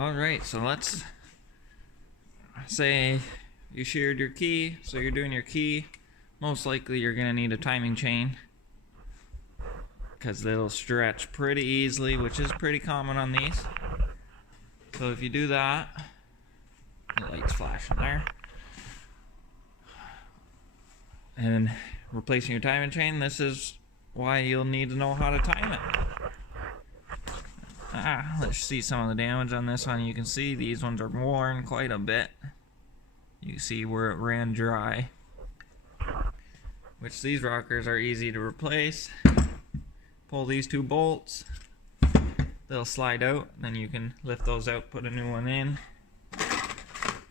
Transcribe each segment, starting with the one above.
Alright, so let's say you sheared your key, so you're doing your key. Most likely you're going to need a timing chain because they'll stretch pretty easily, which is pretty common on these. So if you do that, the light's flashing there, and replacing your timing chain, this is why you'll need to know how to time it. Let's see some of the damage on this one. You can see these ones are worn quite a bit. You can see where it ran dry, which these rockers are easy to replace. Pull these two bolts, they'll slide out, then you can lift those out, put a new one in.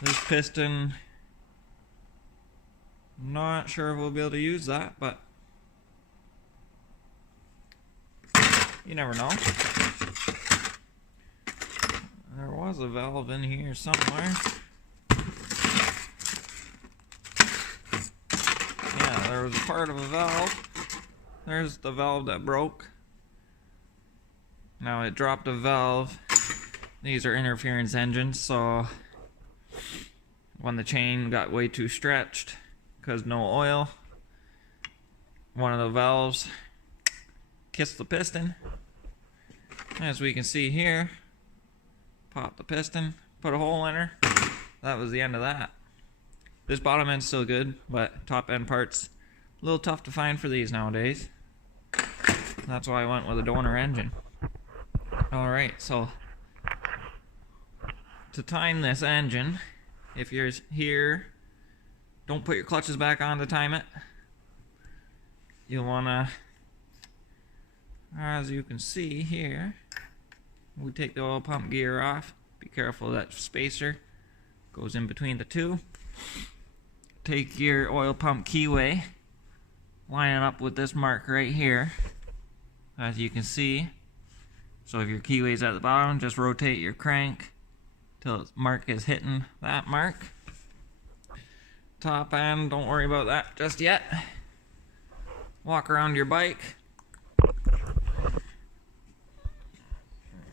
This piston, not sure if we'll be able to use that, but you never know. There was a valve in here somewhere. Yeah, there was a part of a valve. There's the valve that broke. Now it dropped a valve. These are interference engines, so when the chain got way too stretched because no oil, one of the valves kissed the piston. As we can see here, pop the piston, put a hole in her. That was the end of that. This bottom end's still good, but top end parts a little tough to find for these nowadays. That's why I went with a donor engine. Alright, so to time this engine, if you're here, don't put your clutches back on to time it. You'll wanna, as you can see here, we take the oil pump gear off. Be careful that spacer goes in between the two. Take your oil pump keyway, line it up with this mark right here, as you can see. So if your keyway's at the bottom, just rotate your crank till its mark is hitting that mark. Top end, don't worry about that just yet. Walk around your bike.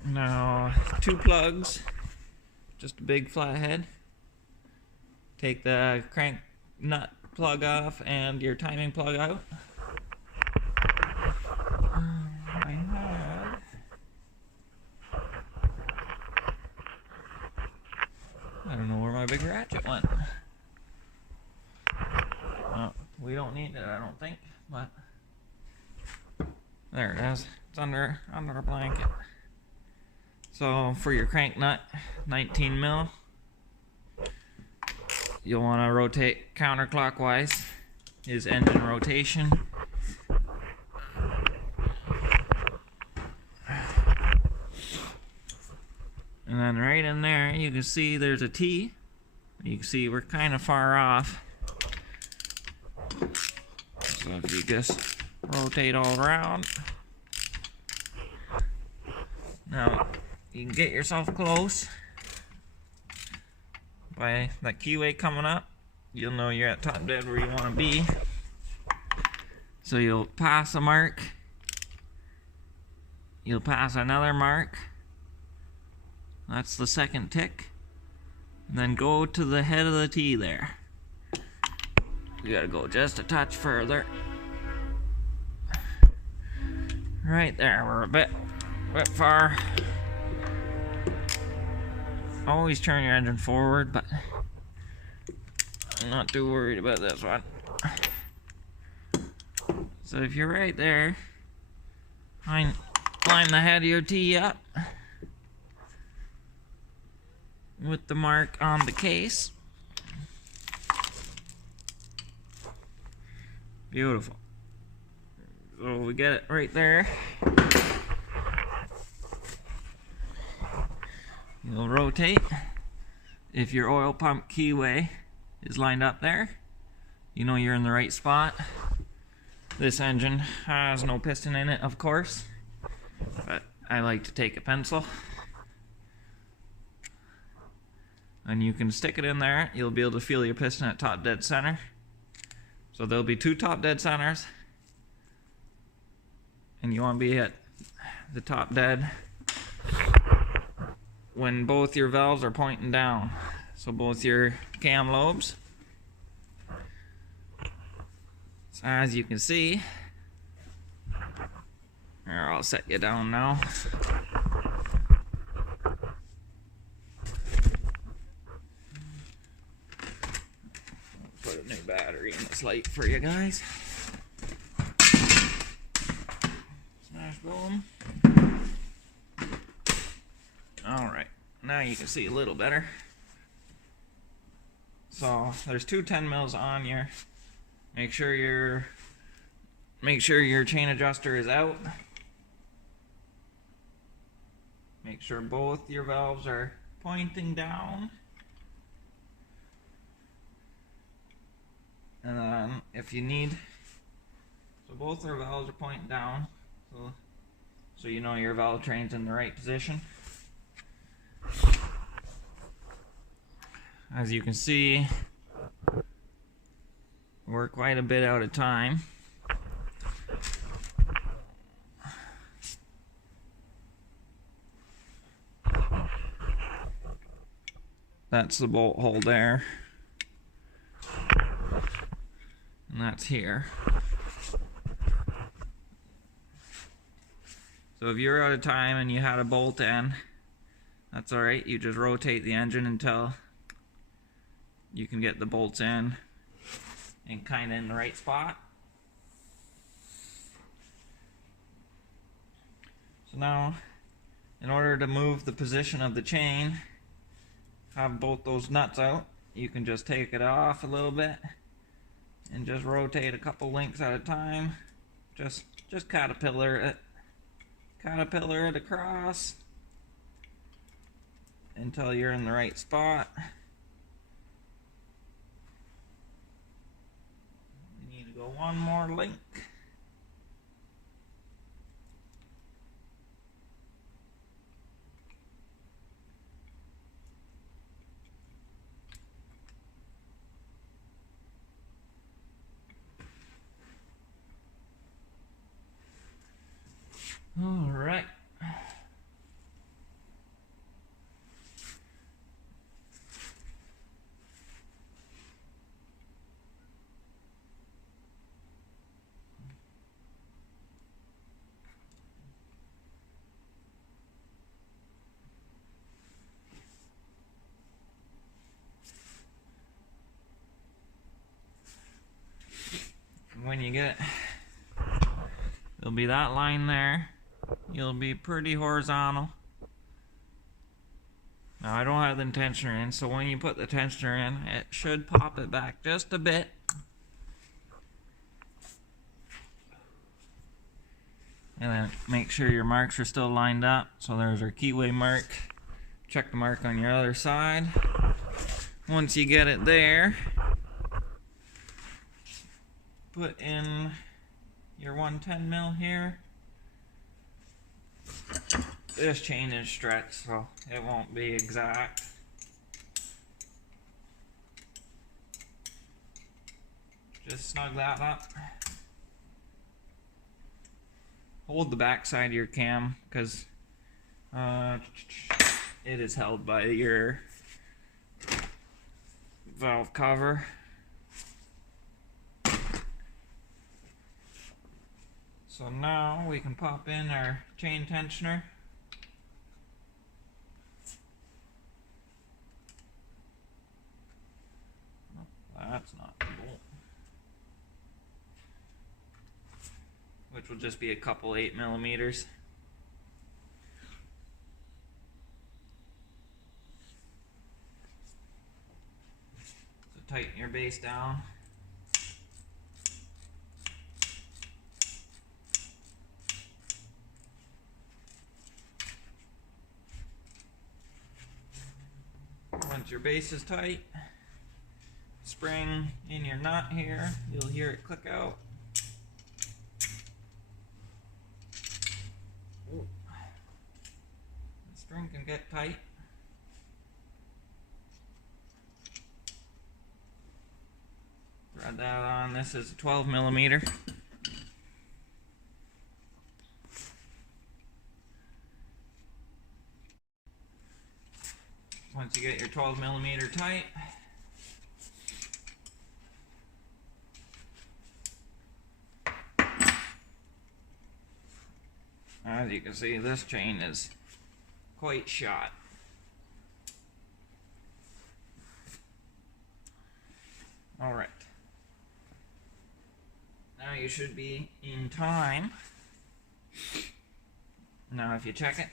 Now, 2 plugs, just a big flathead. Take the crank nut plug off and your timing plug out. I don't know where my big ratchet went. We don't need it, I don't think, but there it is. It's under a blanket. So for your crank nut, 19 mil, you'll want to rotate counterclockwise, is engine rotation. And then right in there, you can see there's a T. You can see we're kind of far off. So if you just rotate all around. Now, you can get yourself close by that keyway coming up. You'll know you're at top dead where you want to be. So you'll pass a mark. You'll pass another mark. That's the second tick. And then go to the head of the T there. You gotta go just a touch further. Right there, we're a bit far. Always turn your engine forward, but I'm not too worried about this one. So if you're right there, line the head of your T up with the mark on the case. Beautiful. So we get it right there. You'll rotate. If your oil pump keyway is lined up there, you know you're in the right spot. This engine has no piston in it, of course, but I like to take a pencil. And you can stick it in there. You'll be able to feel your piston at top dead center. So there'll be 2 top dead centers. And you want to be at the top dead when both your valves are pointing down. So both your cam lobes. So as you can see, here, I'll set you down now. Put a new battery in this light for you guys. Smash boom. Alright, now you can see a little better. So there's two 10 mils on here. Make sure your chain adjuster is out. Make sure both your valves are pointing down. And then if you need, so both our valves are pointing down, so you know your valve train's in the right position. As you can see, we're quite a bit out of time. That's the bolt hole there. And that's here. So if you're out of time and you had a bolt in, that's alright. You just rotate the engine until you can get the bolts in and kind of in the right spot. So now, in order to move the position of the chain, have both those nuts out, you can just take it off a little bit and just rotate a couple links at a time. Just caterpillar it across until you're in the right spot. You need to go one more link. All right. When you get it, there'll be that line there. You'll be pretty horizontal. Now I don't have the tensioner in, so when you put the tensioner in, it should pop it back just a bit. And then make sure your marks are still lined up. So there's our keyway mark. Check the mark on your other side. Once you get it there, put in your 110 mil here. This chain is stretched, so it won't be exact. Just snug that up. Hold the back side of your cam, because it is held by your valve cover. So now we can pop in our chain tensioner. That's not the bolt. Which will just be a couple 8mm. So tighten your base down. Once your base is tight, spring in your nut here, you'll hear it click out. Ooh. The spring can get tight. Thread that on. This is a 12mm. Once you get your 12mm tight, as you can see, this chain is quite shot. Alright. Now you should be in time. Now if you check it,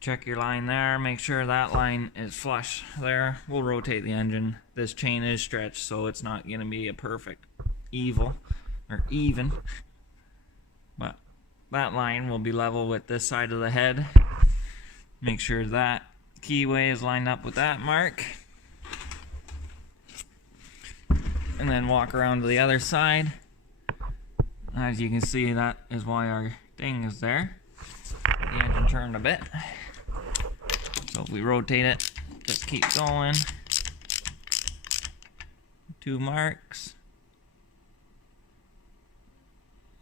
check your line there, make sure that line is flush there. We'll rotate the engine. This chain is stretched, so it's not going to be a perfect even. But that line will be level with this side of the head. Make sure that keyway is lined up with that mark. And then walk around to the other side. As you can see, that is why our thing is there. The engine turned a bit. So if we rotate it, just keep going. 2 marks.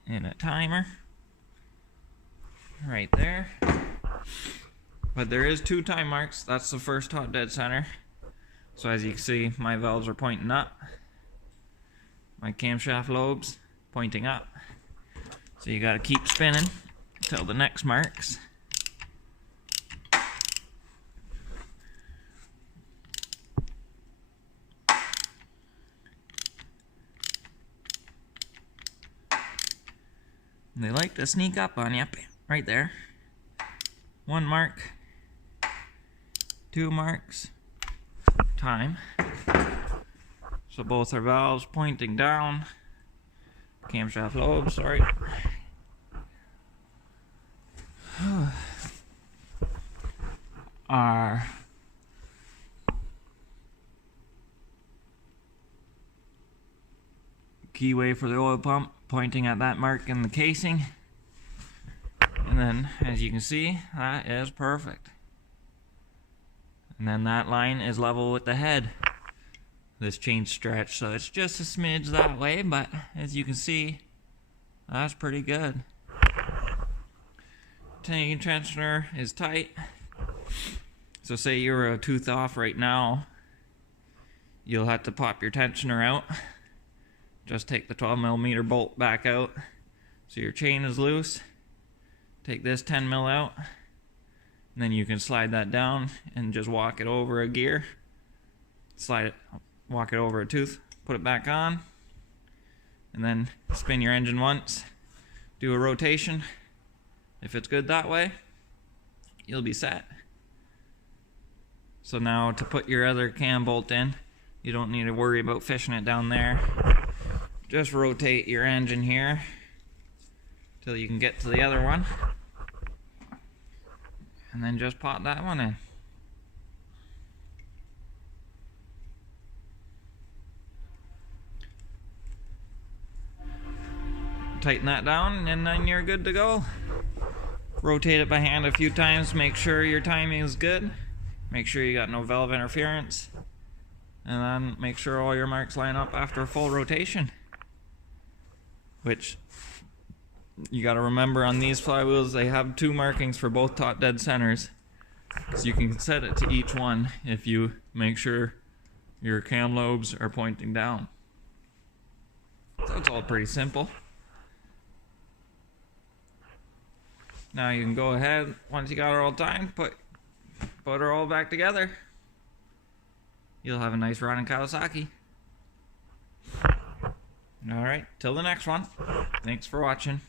And a timer. Right there. But there is 2 time marks. That's the first top dead center. So as you can see, my valves are pointing up. My camshaft lobes pointing up. So you gotta keep spinning until the next marks. They like to sneak up on you, right there. 1 mark, 2 marks, time. So both our valves pointing down, camshaft lobes, sorry. Our keyway for the oil pump pointing at that mark in the casing. And then, as you can see, that is perfect. And then that line is level with the head. This chain's stretched, so it's just a smidge that way, but as you can see, that's pretty good. Tank tensioner is tight. So say you were a tooth off right now, you'll have to pop your tensioner out. Just take the 12mm bolt back out so your chain is loose. Take this 10mm out, and then you can slide that down and just walk it over a gear. Slide it, walk it over a tooth, put it back on, and then spin your engine once, do a rotation. If it's good that way, you'll be set. So now to put your other cam bolt in, you don't need to worry about fishing it down there. Just rotate your engine here till you can get to the other one, and then just pop that one in. Tighten that down, and then you're good to go. Rotate it by hand a few times, make sure your timing is good, make sure you got no valve interference, and then make sure all your marks line up after a full rotation. Which you got to remember, on these flywheels they have 2 markings for both top dead centers, so you can set it to each one if you make sure your cam lobes are pointing down. So it's all pretty simple. Now you can go ahead, once you got her all timed, put her all back together. You'll have a nice running Kawasaki. Alright, till the next one. Thanks for watching.